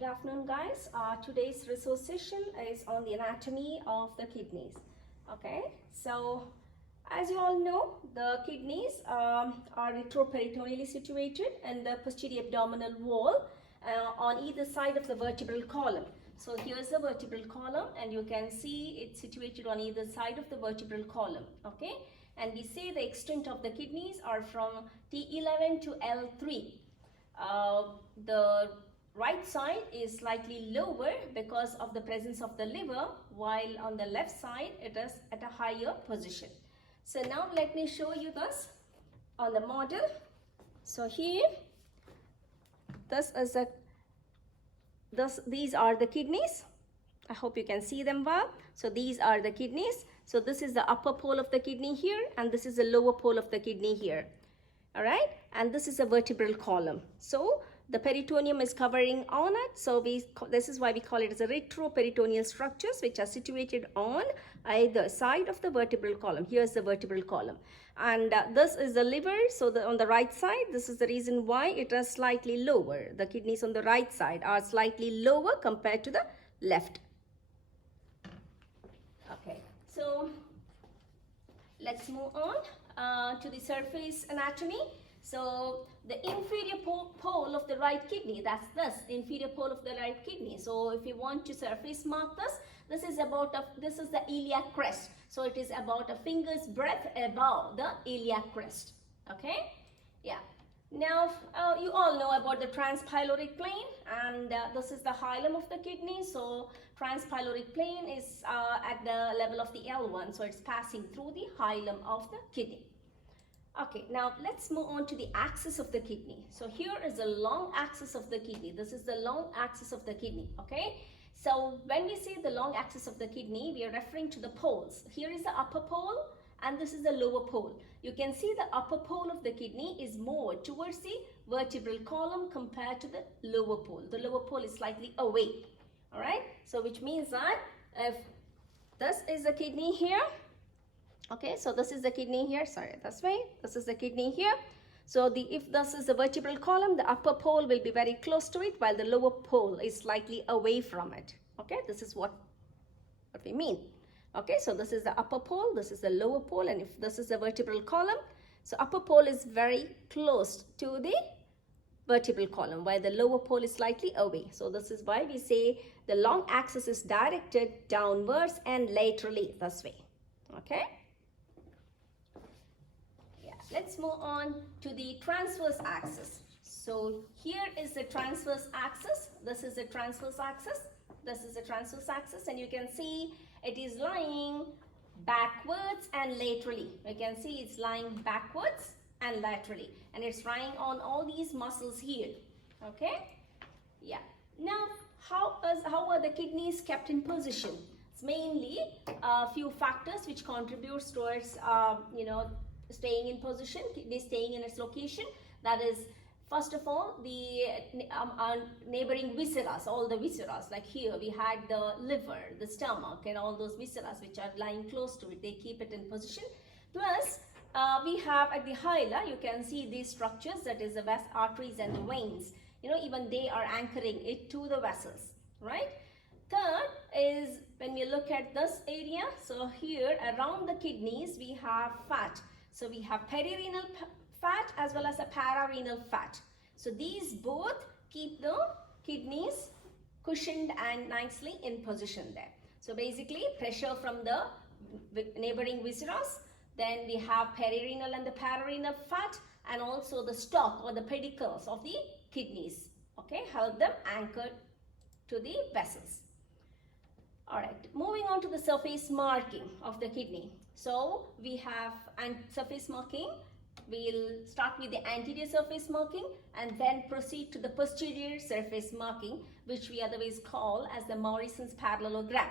Good afternoon, guys. Today's resource session is on the anatomy of the kidneys. Okay, so as you all know, the kidneys are retroperitoneally situated in the posterior abdominal wall on either side of the vertebral column. So here's the vertebral column, and you can see it's situated on either side of the vertebral column. Okay, and we say the extent of the kidneys are from T11 to L3. The right side is slightly lower because of the presence of the liver, while on the left side it is at a higher position. So now let me show you this on the model. So here, these are the kidneys. I hope you can see them well. So these are the kidneys. So this is the upper pole of the kidney here, and this is the lower pole of the kidney here. All right, and this is a vertebral column. So the peritoneum is covering on it. So this is why we call it as a retroperitoneal structures, which are situated on either side of the vertebral column. Here's the vertebral column, and this is the liver. So on the right side, this is the reason why it is slightly lower. The kidneys on the right side are slightly lower compared to the left. Okay, so let's move on to the surface anatomy. So the inferior pole of the right kidney, that's this inferior pole of the right kidney. So if you want to surface mark this is the iliac crest. So it is about a finger's breadth above the iliac crest. Okay, yeah. Now you all know about the transpyloric plane, and this is the hilum of the kidney. So transpyloric plane is at the level of the L1, so it's passing through the hilum of the kidney. Okay, now let's move on to the axis of the kidney. So here is the long axis of the kidney. This is the long axis of the kidney. Okay, so when we say the long axis of the kidney, we are referring to the poles. Here is the upper pole, and this is the lower pole. You can see the upper pole of the kidney is more towards the vertebral column compared to the lower pole. The lower pole is slightly away. All right, so which means that if this is the kidney here, okay, so this is the kidney here, sorry, this way, this is the kidney here. So if this is the vertebral column, the upper pole will be very close to it, while the lower pole is slightly away from it. Okay, this is what we mean. Okay, so this is the upper pole, this is the lower pole, and if this is the vertebral column, so upper pole is very close to the vertebral column, while the lower pole is slightly away. So this is why we say the long axis is directed downwards and laterally this way. Okay. Let's move on to the transverse axis. So here is the transverse axis. This is the transverse axis. This is the transverse axis, and you can see it is lying backwards and laterally. You can see it's lying backwards and laterally, and it's lying on all these muscles here. Okay? Yeah. Now, how are the kidneys kept in position? It's mainly a few factors which contributes towards staying in position, kidney staying in its location. That is, first of all, the neighboring viscera, all the viscera, like here we had the liver, the stomach, and all those viscera which are lying close to it, they keep it in position. Plus, we have at the hilum, you can see these structures, that is the arteries and the veins. Even they are anchoring it to the vessels, right? Third is when we look at this area, so here around the kidneys we have fat. So we have perirenal fat as well as a pararenal fat. So these both keep the kidneys cushioned and nicely in position there. So basically pressure from the neighboring viscera, then we have perirenal and the pararenal fat, and also the stalk or the pedicles of the kidneys, okay, help them anchor to the vessels. All right, moving on to the surface marking of the kidney. So we have surface marking. We'll start with the anterior surface marking and then proceed to the posterior surface marking, which we otherwise call as the Morison's parallelogram.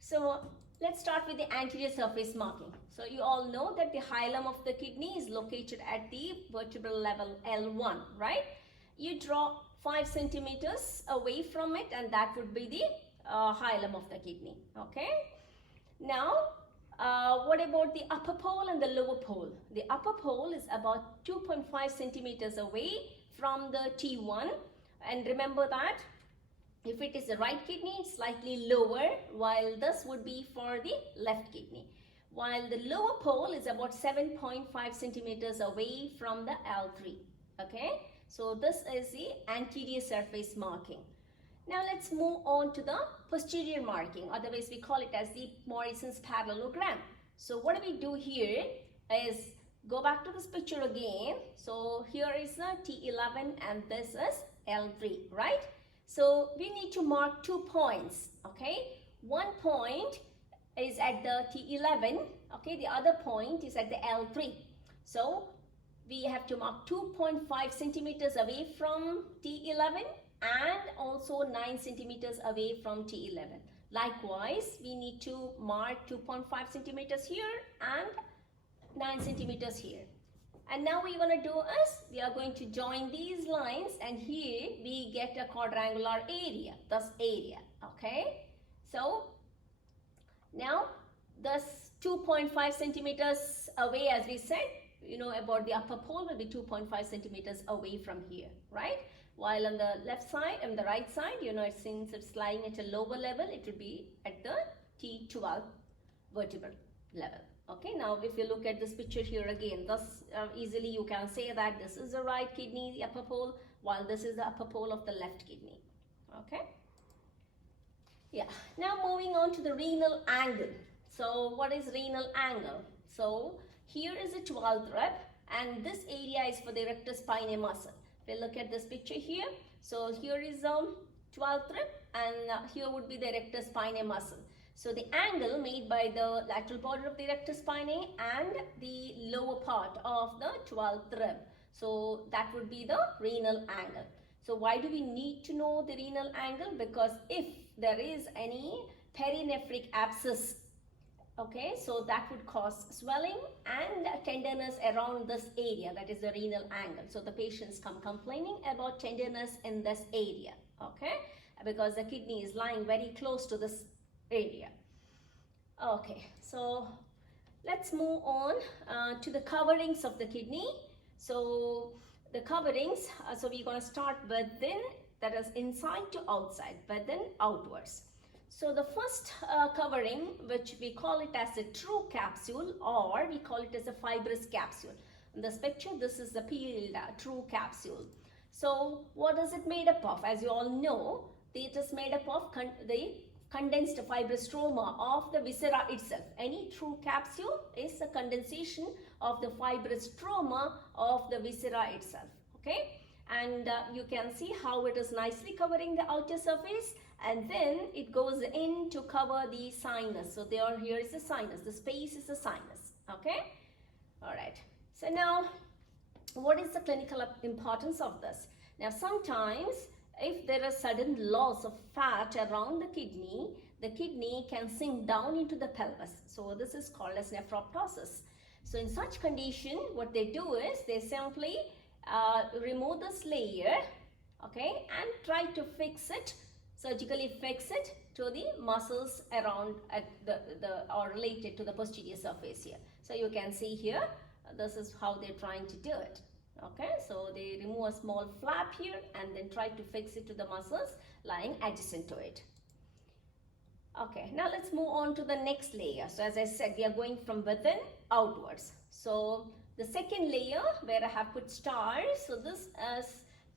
So let's start with the anterior surface marking. So you all know that the hilum of the kidney is located at the vertebral level L1, right? You draw 5 centimeters away from it, and that would be the hilum of the kidney. Okay. Now, what about the upper pole and the lower pole? The upper pole is about 2.5 centimeters away from the T1, and remember that If it is the right kidney, it's slightly lower, while this would be for the left kidney. While the lower pole is about 7.5 centimeters away from the L3. Okay, so this is the anterior surface marking. Now let's move on to the posterior marking, otherwise we call it as the Morison's parallelogram. So what do we do here is go back to this picture again. So here is the T11 and this is L3, right? So we need to mark 2 points, okay? One point is at the T11, okay? The other point is at the L3. So we have to mark 2.5 centimeters away from T11 and also 9 centimeters away from T11. Likewise, we need to mark 2.5 centimeters here and 9 centimeters here. And now what we're going to do is we are going to join these lines, and here we get a quadrangular area, this area, okay? So now this 2.5 centimeters away, as we said, you know about the upper pole will be 2.5 centimeters away from here, right? While on the left side and the right side, you know, since it's lying at a lower level, it will be at the T12 vertebral level. Okay, now if you look at this picture here again, thus easily you can say that this is the right kidney, the upper pole, while this is the upper pole of the left kidney. Okay. Yeah, now moving on to the renal angle. So what is renal angle? So here is a 12th rib, and this area is for the rectus spinae muscle. If you look at this picture here, so here is 12th rib, and here would be the rectus spinae muscle. So the angle made by the lateral border of the rectus spinae and the lower part of the 12th rib. So that would be the renal angle. So why do we need to know the renal angle? Because if there is any perinephric abscess, okay, so that would cause swelling and tenderness around this area, that is the renal angle. So the patients come complaining about tenderness in this area, okay, because the kidney is lying very close to this area. Okay, so let's move on to the coverings of the kidney. So the coverings, so we're going to start within, that is inside to outside, within outwards. So the first covering, which we call it as a true capsule, or we call it as a fibrous capsule. In this picture, this is the peeled true capsule. So what is it made up of? As you all know, it is made up of the condensed fibrous stroma of the viscera itself. Any true capsule is a condensation of the fibrous stroma of the viscera itself, okay? And you can see how it is nicely covering the outer surface, and then it goes in to cover the sinus. So here is the sinus, the space is the sinus, okay? All right, so now what is the clinical importance of this? Now sometimes if there is sudden loss of fat around the kidney can sink down into the pelvis. So this is called as nephroptosis. So in such condition, what they do is they simply remove this layer, okay, and try to fix it, surgically fix it to the muscles around at or related to the posterior surface here. So you can see here, this is how they're trying to do it. Okay, so they remove a small flap here and then try to fix it to the muscles lying adjacent to it. Okay, now let's move on to the next layer. So as I said, we are going from within outwards. So the second layer where I have put stars, so this is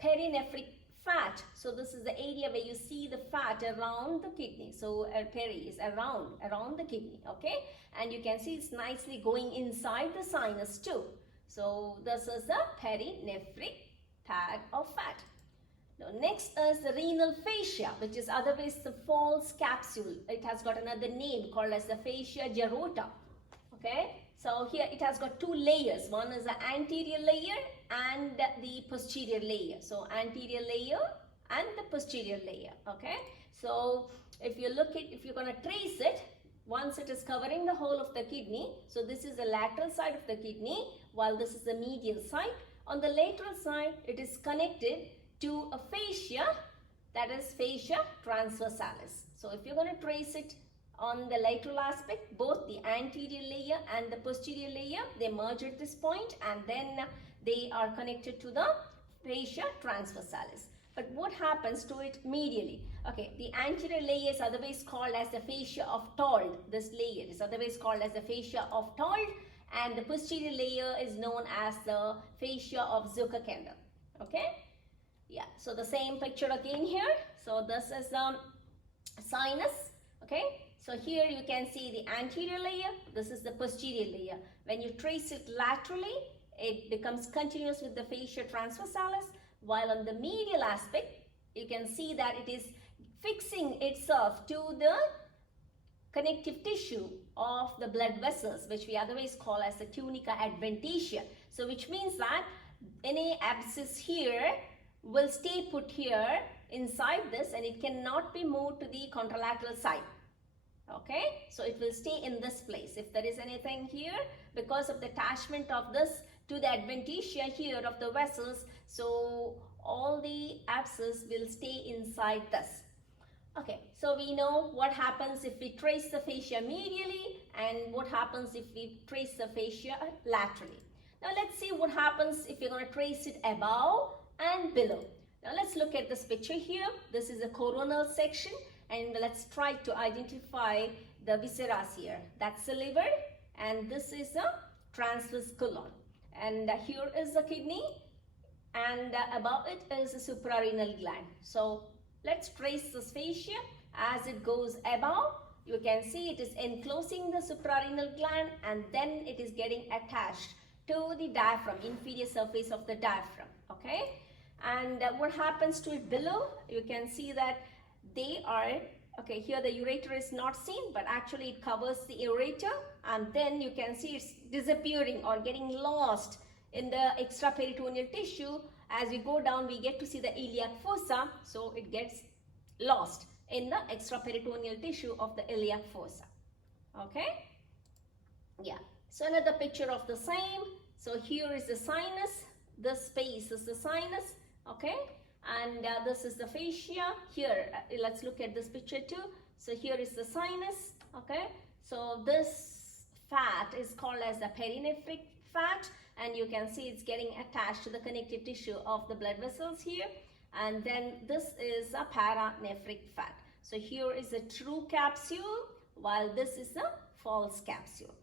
perinephric fat. So this is the area where you see the fat around the kidney. So peri is around the kidney, okay? And you can see it's nicely going inside the sinus too. So this is the perinephric tag of fat. Now next is the renal fascia, which is otherwise the false capsule. It has got another name called as the fascia gyrata. Okay, so here it has got two layers. One is the anterior layer and the posterior layer. So anterior layer and the posterior layer. Okay, so if you're going to trace it, once it is covering the whole of the kidney, so this is the lateral side of the kidney, while this is the medial side. On the lateral side, it is connected to a fascia, that is fascia transversalis. So if you're going to trace it on the lateral aspect, both the anterior layer and the posterior layer, they merge at this point and then they are connected to the fascia transversalis. But what happens to it medially? Okay, the anterior layer is otherwise called as the fascia of Told. This layer is otherwise called as the fascia of Told, and the posterior layer is known as the fascia of Zuckerkandl. Okay, yeah, so the same picture again here. So this is the sinus. Okay, so here you can see the anterior layer, this is the posterior layer. When you trace it laterally, it becomes continuous with the fascia transversalis, while on the medial aspect, you can see that it is fixing itself to the connective tissue of the blood vessels, which we otherwise call as the tunica adventitia. So which means that any abscess here will stay put here inside this, and it cannot be moved to the contralateral side. Okay, so it will stay in this place. If there is anything here, because of the attachment of this to the adventitia here of the vessels, so all the abscess will stay inside this. Okay, so we know what happens if we trace the fascia medially and what happens if we trace the fascia laterally. Now let's see what happens if you're going to trace it above and below. Now let's look at this picture here. This is a coronal section, and let's try to identify the viscera here. That's the liver, and this is the transverse colon. And here is the kidney, and above it is the suprarenal gland. So let's trace this fascia as it goes above. You can see it is enclosing the suprarenal gland, and then it is getting attached to the diaphragm, inferior surface of the diaphragm. Okay, and what happens to it below? You can see that they are, okay, here the ureter is not seen, but actually it covers the ureter, and then you can see it's disappearing or getting lost in the extraperitoneal tissue. As we go down, we get to see the iliac fossa, so it gets lost in the extraperitoneal tissue of the iliac fossa. Okay, yeah, so another picture of the same. So here is the sinus, this space is the sinus. Okay, and this is the fascia. Here let's look at this picture too. So here is the sinus. Okay, so this fat is called as the perinephric fat, and you can see it's getting attached to the connective tissue of the blood vessels here. And then this is a paranephric fat. So here is a true capsule, while this is a false capsule.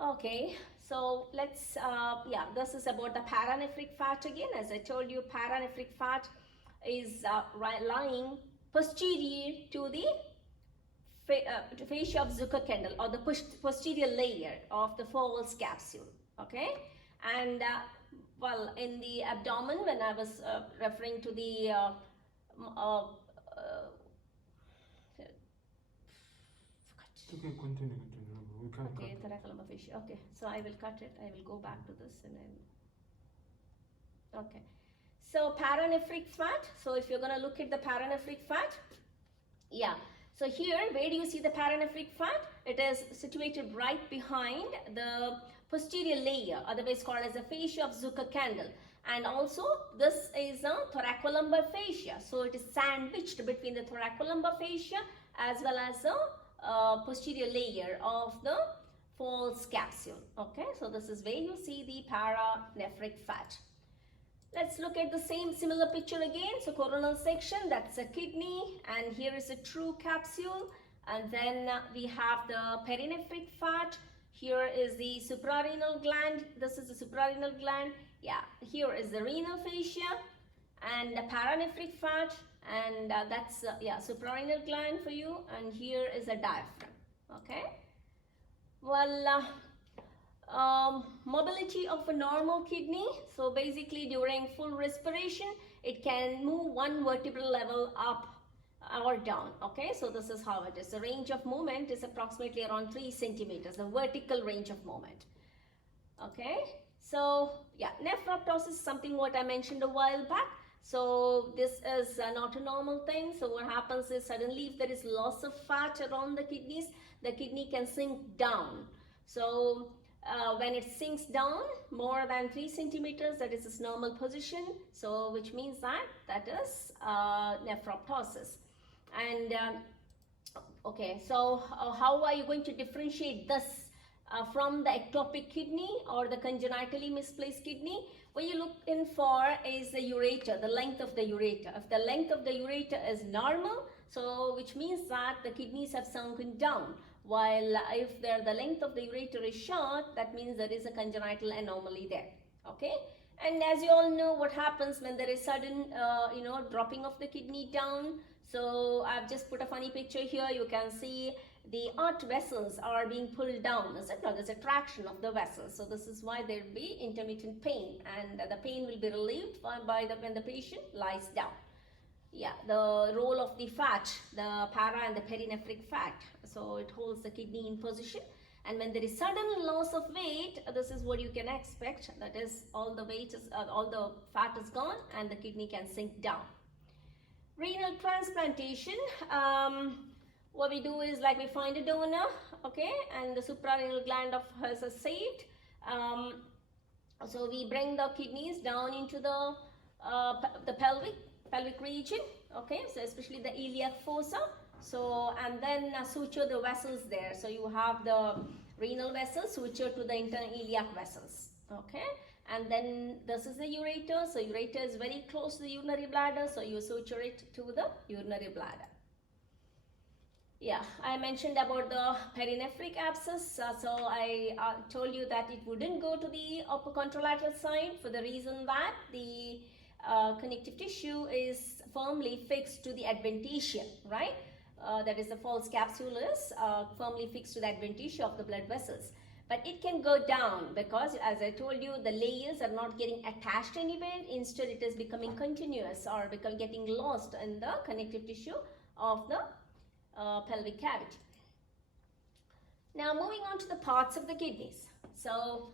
Okay, so let's, yeah, this is about the paranephric fat again. As I told you, paranephric fat is lying posterior to the fascia of Zuckerkandl, or the posterior layer of the false capsule. Okay, and well, in the abdomen, when I was referring to the okay, continue. We can okay, cut. thoracolumbar fascia. Okay, so I will cut it. I will go back to this and then. Okay, so paranephric fat. So if you're going to look at the paranephric fat, yeah. So here, where do you see the paranephric fat? It is situated right behind the posterior layer, otherwise called as the fascia of Zuckerkandl. And also, this is a thoracolumbar fascia. So it is sandwiched between the thoracolumbar fascia as well as the posterior layer of the false capsule. Okay, so this is where you see the paranephric fat. Let's look at the similar picture again. So coronal section, that's a kidney, and here is a true capsule, and then we have the perinephric fat. Here is the suprarenal gland. This is the suprarenal gland. Yeah, here is the renal fascia and the paranephric fat, and that's yeah, suprarenal gland for you, and here is a diaphragm. Okay, well, mobility of a normal kidney. So basically during full respiration, it can move one vertebral level up or down. Okay, so this is how it is. The range of movement is approximately around 3 centimeters, the vertical range of movement. Okay, so yeah, nephroptosis is something what I mentioned a while back. So this is not a normal thing. So what happens is, suddenly if there is loss of fat around the kidneys, the kidney can sink down. So when it sinks down more than 3 centimeters, that is its normal position. So which means that is nephroptosis. And okay, so how are you going to differentiate this from the ectopic kidney or the congenitally misplaced kidney. What you're looking for is the ureter, the length of the ureter. If the length of the ureter is normal, so which means that the kidneys have sunken down. While if the length of the ureter is short, that means there is a congenital anomaly there. Okay. And as you all know, what happens when there is sudden, dropping of the kidney down. So I've just put a funny picture here. You can see the arch vessels are being pulled down. There's a traction of the vessels. So this is why there will be intermittent pain, and the pain will be relieved when the patient lies down. Yeah, the role of the fat, the para and the perinephric fat. So it holds the kidney in position. And when there is sudden loss of weight, this is what you can expect. That is, all the fat is gone and the kidney can sink down. Renal transplantation. What we do is, like, we find a donor, okay, and the suprarenal gland of hers is saved. So we bring the kidneys down into the pelvic region, okay, so especially the iliac fossa. So, and then suture the vessels there. So you have the renal vessels suture to the internal iliac vessels, okay. And then this is the ureter. So ureter is very close to the urinary bladder. So you suture it to the urinary bladder. Yeah, I mentioned about the perinephric abscess. So I told you that it wouldn't go to the upper contralateral side for the reason that the connective tissue is firmly fixed to the adventitia, right? That is, the false capsule is firmly fixed to the adventitia of the blood vessels. But it can go down because, as I told you, the layers are not getting attached anywhere. Instead, it is becoming continuous or getting lost in the connective tissue of the pelvic cavity. Now, moving on to the parts of the kidneys. So,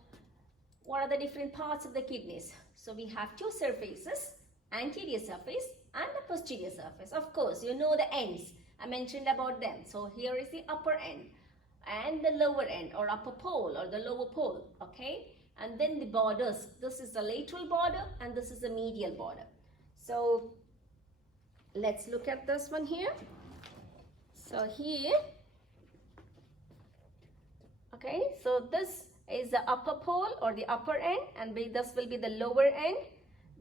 what are the different parts of the kidneys? So, we have two surfaces, anterior surface and the posterior surface. Of course, you know the ends. I mentioned about them. So, here is the upper end and the lower end, or upper pole or the lower pole, okay? And then the borders. This is the lateral border and this is the medial border. So, let's look at this one here. So here, okay, so this is the upper pole or the upper end, and this will be the lower end.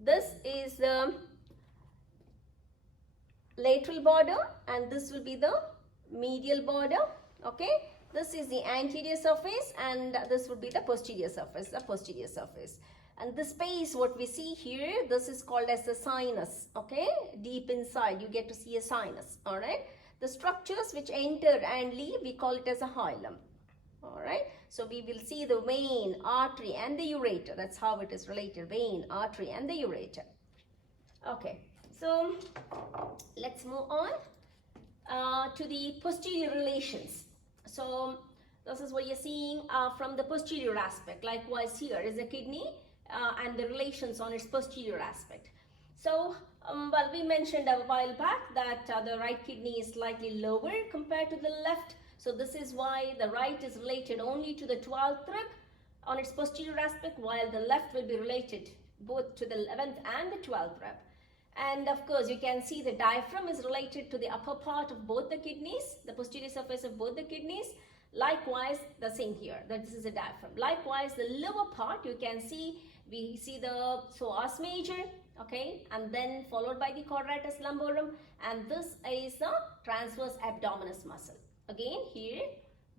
This is the lateral border and this will be the medial border, okay. This is the anterior surface and this would be the posterior surface, And the space what we see here, this is called as the sinus, okay. Deep inside you get to see a sinus, all right. The structures which enter and leave, we call it as a hilum. All right. So we will see the vein, artery and the ureter. That's how it is related. Vein, artery and the ureter. Okay. So let's move on to the posterior relations. So this is what you're seeing from the posterior aspect. Likewise, here is the kidney and the relations on its posterior aspect. So, well, we mentioned a while back that the right kidney is slightly lower compared to the left. So this is why the right is related only to the 12th rib on its posterior aspect, while the left will be related both to the 11th and the 12th rib. And of course, you can see the diaphragm is related to the upper part of both the kidneys, the posterior surface of both the kidneys. Likewise, the same here, that this is a diaphragm. Likewise, the lower part, you can see, we see the psoas major, okay, and then followed by the quadratus lumborum, and this is the transverse abdominis muscle. Again, here,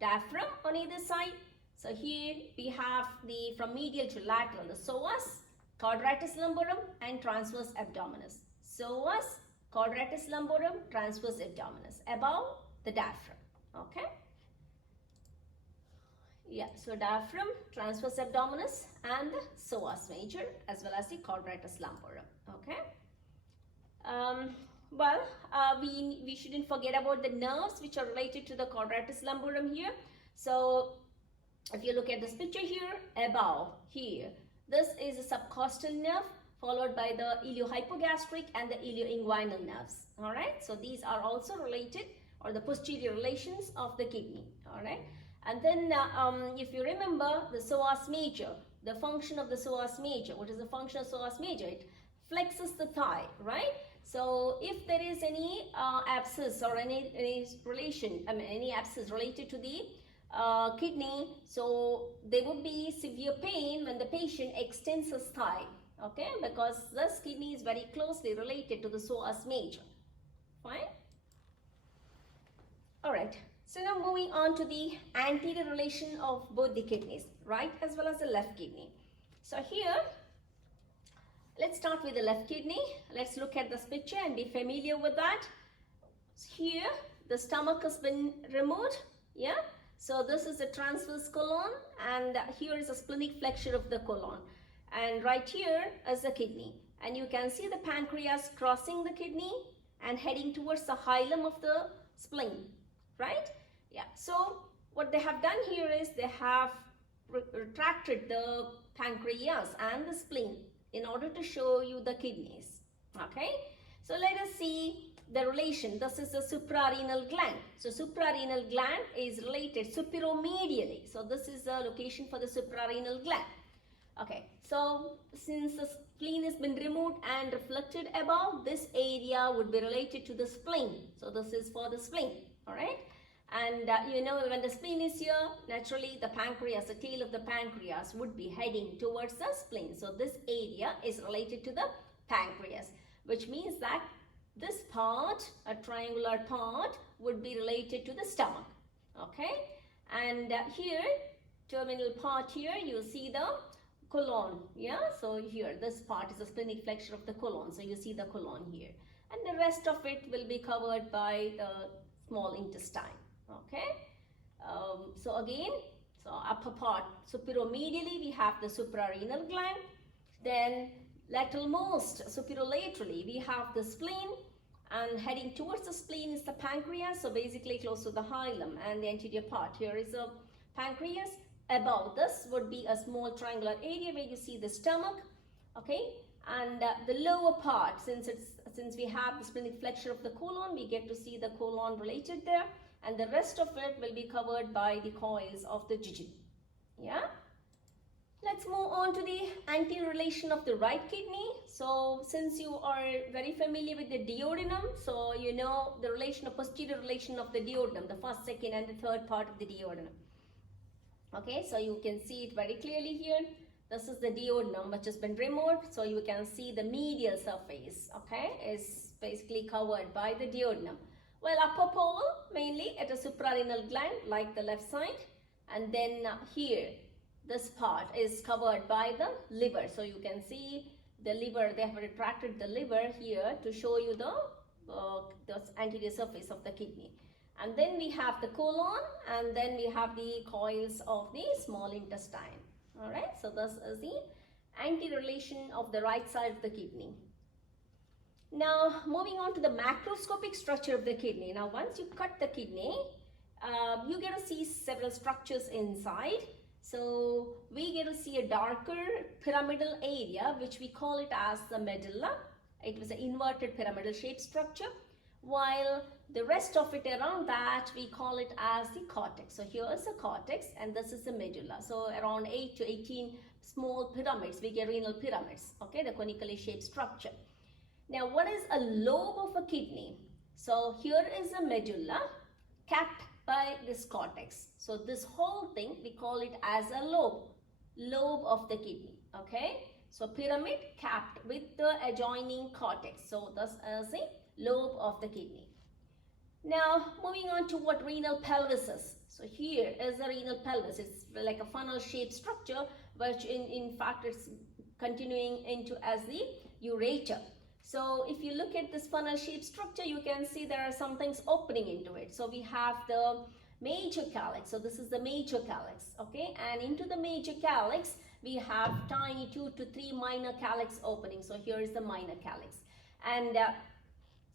diaphragm on either side. So here we have from medial to lateral, the psoas, quadratus lumborum and transverse abdominis. Psoas, quadratus lumborum, transverse abdominis, above the diaphragm, okay. Yeah, so diaphragm, transverse abdominis and the psoas major as well as the quadratus lumborum, okay. We shouldn't forget about the nerves which are related to the quadratus lumborum here. So if you look at this picture here, above here, this is a subcostal nerve followed by the iliohypogastric and the ilioinguinal nerves, all right. So these are also related, or the posterior relations of the kidney, all right. And then if you remember the psoas major, the function of the psoas major, what is the function of psoas major? It flexes the thigh, right? So if there is any abscess or any relation, any abscess related to the kidney, so there would be severe pain when the patient extends his thigh, okay, because this kidney is very closely related to the psoas major. Fine. All right. So now moving on to the anterior relation of both the kidneys, right as well as the left kidney. So here, let's start with the left kidney. Let's look at this picture and be familiar with that. Here, the stomach has been removed, yeah. So this is the transverse colon, and here is a splenic flexure of the colon. And right here is the kidney. And you can see the pancreas crossing the kidney and heading towards the hilum of the spleen, right? Yeah, so what they have done here is they have retracted the pancreas and the spleen in order to show you the kidneys, okay? So let us see the relation. This is the suprarenal gland. So suprarenal gland is related superomedially. So this is the location for the suprarenal gland. Okay, so since the spleen has been removed and reflected above, this area would be related to the spleen. So this is for the spleen, all right? And you know, when the spleen is here, naturally the pancreas, the tail of the pancreas would be heading towards the spleen. So this area is related to the pancreas, which means that this part, a triangular part, would be related to the stomach, okay? And here, terminal part here, you see the colon, yeah? So here, this part is the splenic flexure of the colon. So you see the colon here. And the rest of it will be covered by the small intestine, okay? So again, so upper part, superomedially, we have the suprarenal gland. Then lateralmost, superolaterally, we have the spleen, and heading towards the spleen is the pancreas, so basically close to the hilum, and the anterior part here is a pancreas. Above this would be a small triangular area where you see the stomach, okay? And the lower part, since we have the splenic flexure of the colon, we get to see the colon related there, and the rest of it will be covered by the coils of the jejunum, yeah? Let's move on to the anterior relation of the right kidney. So since you are very familiar with the duodenum, so you know the relation of posterior relation of the duodenum, the first, second and the third part of the duodenum. Okay, so you can see it very clearly here. This is the duodenum which has been removed. So you can see the medial surface, okay, is basically covered by the duodenum. Well, upper pole mainly at a suprarenal gland like the left side, and then here this part is covered by the liver. So you can see the liver, they have retracted the liver here to show you the anterior surface of the kidney. And then we have the colon, and then we have the coils of the small intestine. All right, so this is the anterior relation of the right side of the kidney. Now moving on to the macroscopic structure of the kidney. Now once you cut the kidney, you get to see several structures inside. So we get to see a darker pyramidal area, which we call it as the medulla. It was an inverted pyramidal shaped structure, while the rest of it around that we call it as the cortex. So here is the cortex and this is the medulla. So around 8 to 18 small pyramids, we get renal pyramids, okay, the conically shaped structure. Now what is a lobe of a kidney? So here is a medulla capped by this cortex. So this whole thing, we call it as a lobe of the kidney, okay? So pyramid capped with the adjoining cortex. So this is a lobe of the kidney. Now moving on to what renal pelvis is. So here is the renal pelvis. It's like a funnel shaped structure, which in fact it's continuing into as the ureter. So if you look at this funnel shaped structure, you can see there are some things opening into it. So we have the major calyx. So this is the major calyx, okay? And into the major calyx, we have tiny 2 to 3 minor calyx openings. So here is the minor calyx. And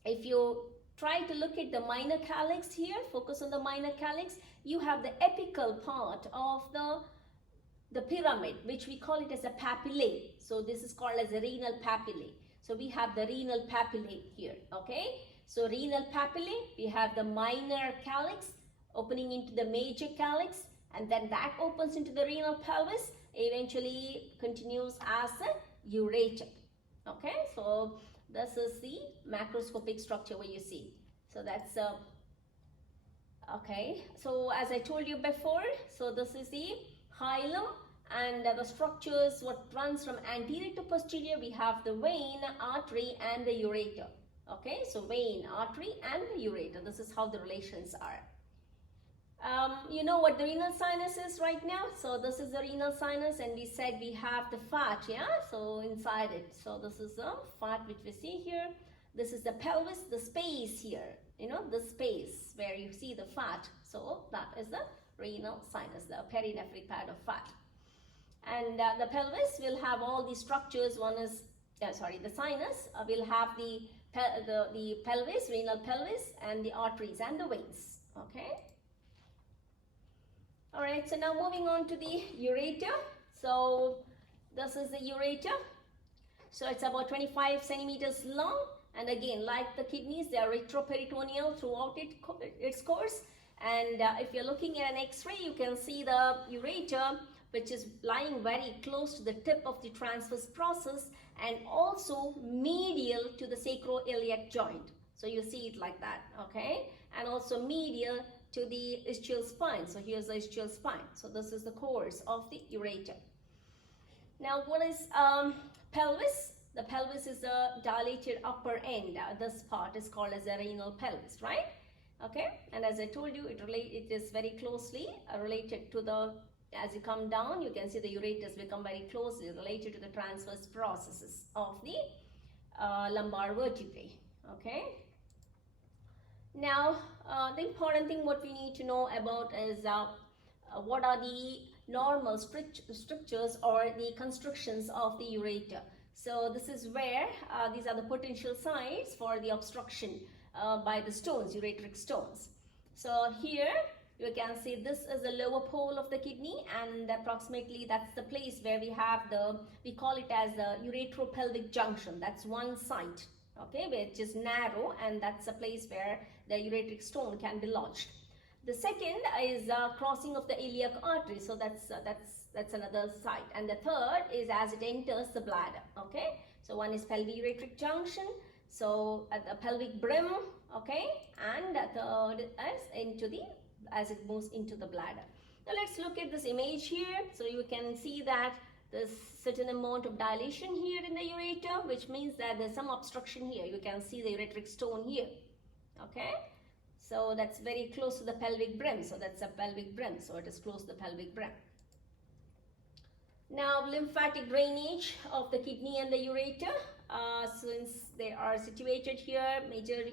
if you try to look at the minor calyx here, focus on the minor calyx, you have the apical part of the pyramid, which we call it as a papillae. So this is called as a renal papillae. So we have the renal papillae here, okay? So renal papillae, we have the minor calyx opening into the major calyx, and then that opens into the renal pelvis, eventually continues as a ureter, okay? So this is the macroscopic structure where you see. So that's Okay, so as I told you before, so this is the hilum, and the structures what runs from anterior to posterior, we have the vein, artery and the ureter. Okay, so vein, artery and the ureter. This is how the relations are. You know what the renal sinus is right now? So this is the renal sinus, and we said we have the fat, yeah? So inside it. So this is the fat which we see here. This is the pelvis, the space here, you know, the space where you see the fat. So that is the renal sinus, the perinephric pad of fat. And the pelvis will have all these structures. One is, the sinus will have the pelvis, renal pelvis, and the arteries and the veins. Okay. All right. So now moving on to the ureter. So this is the ureter. So it's about 25 centimeters long. And again, like the kidneys, they are retroperitoneal throughout its course. And if you're looking at an X-ray, you can see the ureter, which is lying very close to the tip of the transverse process and also medial to the sacroiliac joint. So you see it like that, okay? And also medial to the ischial spine. So here's the ischial spine. So this is the course of the ureter. Now what is pelvis? The pelvis is the dilated upper end. This part is called as the renal pelvis, right? Okay, and as I told you, it is very closely related to the, as you come down, you can see the ureters become very closely related to the transverse processes of the lumbar vertebrae. Okay. Now, the important thing what we need to know about is what are the normal strictures or the constrictions of the ureter. So this is where these are the potential sites for the obstruction by the stones, ureteric stones. So here you can see this is the lower pole of the kidney, and approximately that's the place where we have we call it as the uretropelvic junction. That's one site, okay, which is narrow, and that's a place where the ureteric stone can be lodged. The second is crossing of the iliac artery. So that's another site. And the third is as it enters the bladder. Okay. So one is pelviureteric junction. So at the pelvic brim. Okay. And the third is as it moves into the bladder. Now let's look at this image here. So you can see that there's certain amount of dilation here in the ureter, which means that there's some obstruction here. You can see the ureteric stone here. Okay. So that's very close to the pelvic brim. So that's a pelvic brim. So it is close to the pelvic brim. Now lymphatic drainage of the kidney and the ureter. Since they are situated here,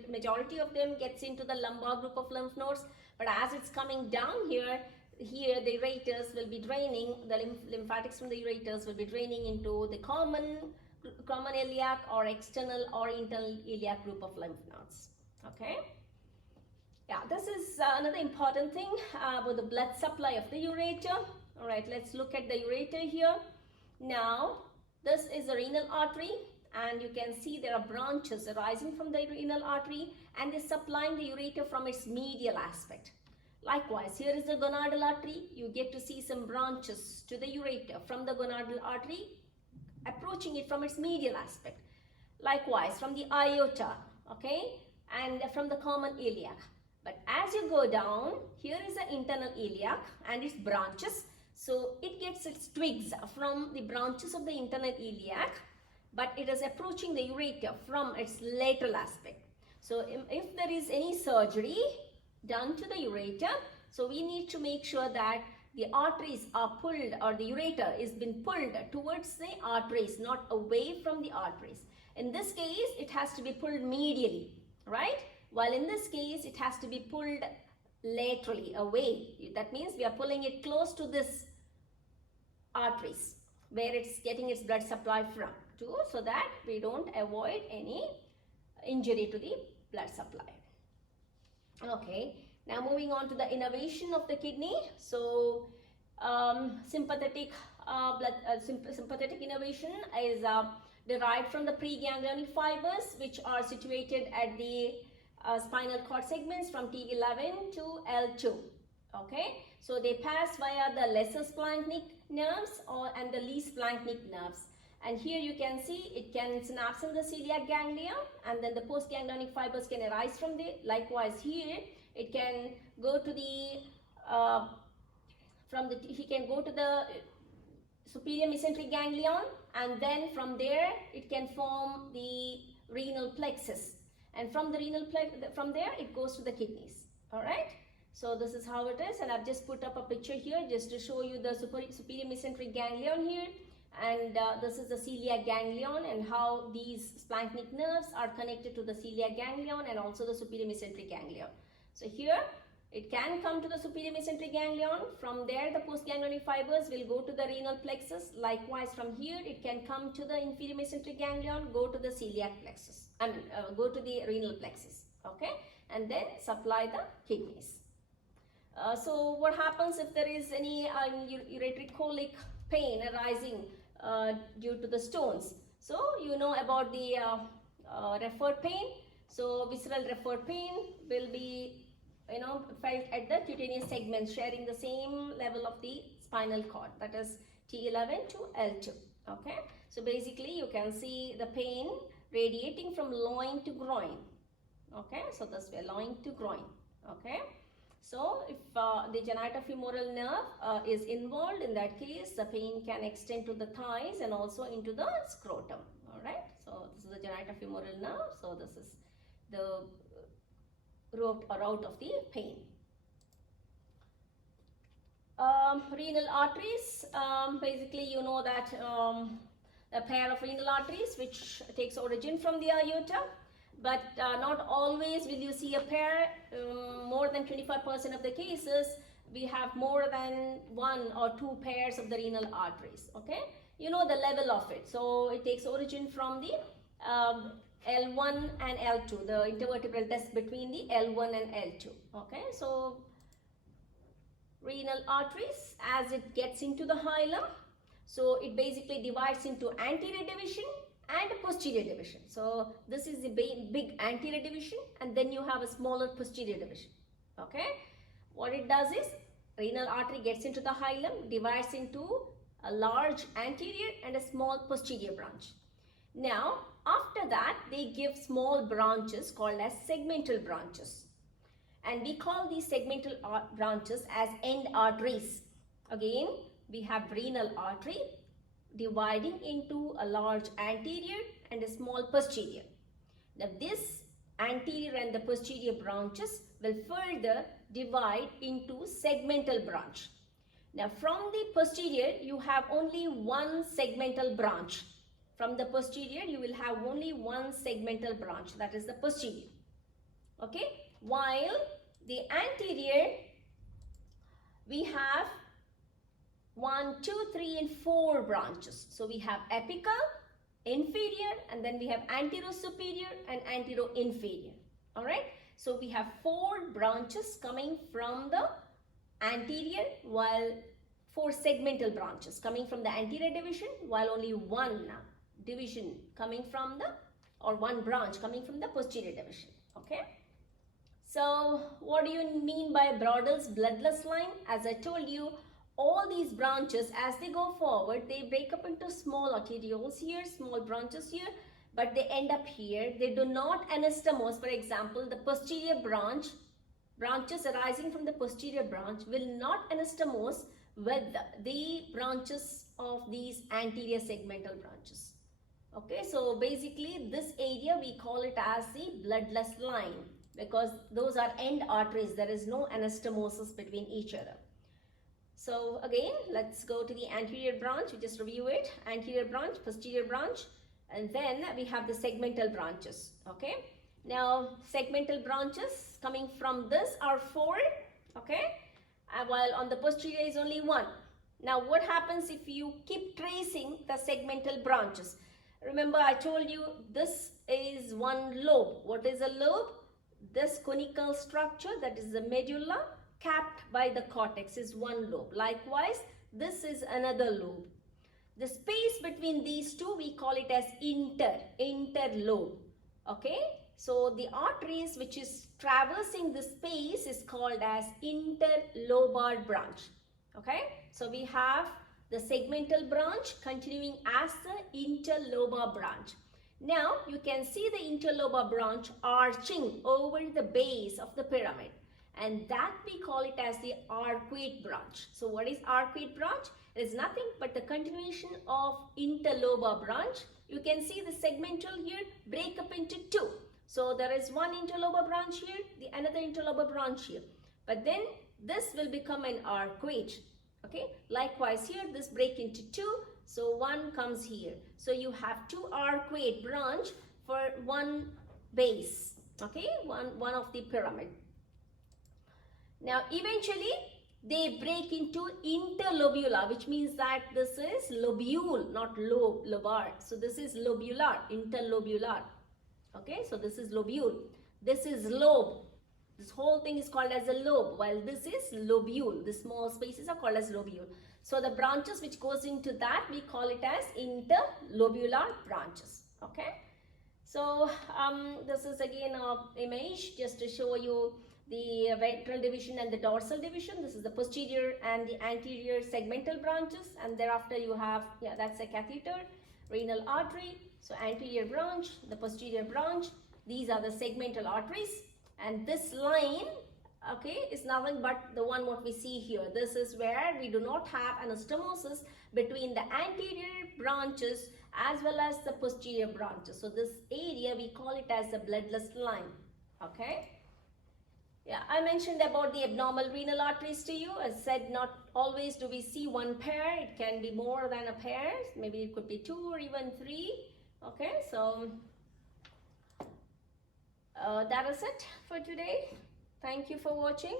majority of them gets into the lumbar group of lymph nodes. But as it's coming down here the ureters will be draining, the lymphatics from the ureters will be draining into the common iliac or external or internal iliac group of lymph nodes. Okay. Yeah, this is another important thing about the blood supply of the ureter. All right, let's look at the ureter here. Now, this is the renal artery, and you can see there are branches arising from the renal artery, and they're supplying the ureter from its medial aspect. Likewise, here is the gonadal artery. You get to see some branches to the ureter from the gonadal artery, approaching it from its medial aspect. Likewise, from the aorta, okay, and from the common iliac. But as you go down, here is the internal iliac and its branches. So it gets its twigs from the branches of the internal iliac, but it is approaching the ureter from its lateral aspect. So if there is any surgery done to the ureter, so we need to make sure that the arteries are pulled, or the ureter is been pulled towards the arteries, not away from the arteries. In this case, it has to be pulled medially, right? While in this case, it has to be pulled laterally away. That means we are pulling it close to this arteries where it's getting its blood supply from, so that we don't avoid any injury to the blood supply. Okay, now moving on to the innervation of the kidney. So sympathetic sympathetic innervation is derived from the preganglionic fibers, which are situated at the spinal cord segments from T11 to L2. Okay, so they pass via the lesser splanchnic nerves and the least splanchnic nerves, And here you can see it can synapse in the celiac ganglia, and then the postganglionic fibers can arise from there. Likewise here, it can go to the he can go to the superior mesenteric ganglion, and then from there it can form the renal plexus, and from the from there it goes to the kidneys. All right. So this is how it is, and I've just put up a picture here just to show you the superior mesenteric ganglion here, and this is the celiac ganglion, and how these splanchnic nerves are connected to the celiac ganglion and also the superior mesenteric ganglion. So here it can come to the superior mesenteric ganglion. From there the postganglionic fibers will go to the renal plexus. Likewise from here it can come to the inferior mesenteric ganglion, go to the celiac plexus, go to the renal plexus, okay, and then supply the kidneys. So what happens if there is any ureteric colic pain arising due to the stones? So you know about the referred pain. So visceral referred pain will be felt at the cutaneous segments sharing the same level of the spinal cord, that is T11 to L2. Okay, so basically you can see the pain radiating from loin to groin. Okay, so this way, loin to groin. Okay. So if the genitofemoral nerve is involved, in that case the pain can extend to the thighs and also into the scrotum. All right. So this is the genitofemoral nerve. So this is the route of the pain. Renal arteries. Basically, you know that a pair of renal arteries which takes origin from the aorta. But not always will you see a pair. More than 25% of the cases, we have more than 1 or 2 pairs of the renal arteries. Okay, you know the level of it. So it takes origin from the L1 and L2, the intervertebral disc between the L1 and L2. Okay, so renal arteries, as it gets into the hilum, so it basically divides into anterior division and posterior division. So this is the big anterior division, and then you have a smaller posterior division. Okay, what it does is renal artery gets into the hilum, divides into a large anterior and a small posterior branch. Now after that they give small branches called as segmental branches, and we call these segmental branches as end arteries. Again, we have renal artery dividing into a large anterior and a small posterior. Now this anterior and the posterior branches will further divide into segmental branch. Now from the posterior you have only one segmental branch. From the posterior you will have only one segmental branch, that is the posterior. Okay, while the anterior we have 1, 2, 3 and 4 branches. So we have apical, inferior, and then we have anterosuperior and anteroinferior. All right. So we have 4 branches coming from the anterior, while 4 segmental branches coming from the anterior division, while only 1 division coming from the, or 1 branch coming from the posterior division. Okay. So what do you mean by Broddel's bloodless line? As I told you, all these branches, as they go forward, they break up into small arterioles here, small branches here, but they end up here. They do not anastomose. For example, the posterior branches arising from the posterior branch will not anastomose with the branches of these anterior segmental branches. Okay, so basically this area we call it as the bloodless line, because those are end arteries. There is no anastomosis between each other. So again, let's go to the anterior branch. We just review it. Anterior branch, posterior branch, and then we have the segmental branches. Okay. Now segmental branches coming from this are 4. Okay. While on the posterior is only 1. Now what happens if you keep tracing the segmental branches? Remember I told you this is one lobe. What is a lobe? This conical structure, that is the medulla, capped by the cortex, is one lobe. Likewise, this is another lobe. The space between these two we call it as interlobe. Okay, so the arteries which is traversing the space is called as interlobar branch. Okay, so we have the segmental branch continuing as the interlobar branch. Now you can see the interlobar branch arching over the base of the pyramid, and that we call it as the arcuate branch. So what is arcuate branch? It is nothing but the continuation of interlobar branch. You can see the segmental here break up into two. So there is one interlobar branch here, the another interlobar branch here. But then this will become an arcuate. Okay, likewise here this break into two, so one comes here. So you have two arcuate branch for one base, okay, one of the pyramid. Now eventually they break into interlobular, which means that this is lobule, not lobar. So this is lobular, interlobular. Okay, so this is lobule, this is lobe. This whole thing is called as a lobe, while this is lobule. The small spaces are called as lobule. So the branches which goes into that, we call it as interlobular branches. Okay. So this is again an image just to show you the ventral division and the dorsal division. This is the posterior and the anterior segmental branches, and thereafter you have, that's a catheter, renal artery. So anterior branch, the posterior branch, these are the segmental arteries. And this line, okay, is nothing but the one what we see here. This is where we do not have anastomosis between the anterior branches as well as the posterior branches. So this area we call it as the bloodless line. Okay. Yeah, I mentioned about the abnormal renal arteries to you. As said, not always do we see one pair. It can be more than a pair. Maybe it could be two or even three. Okay, so that is it for today. Thank you for watching.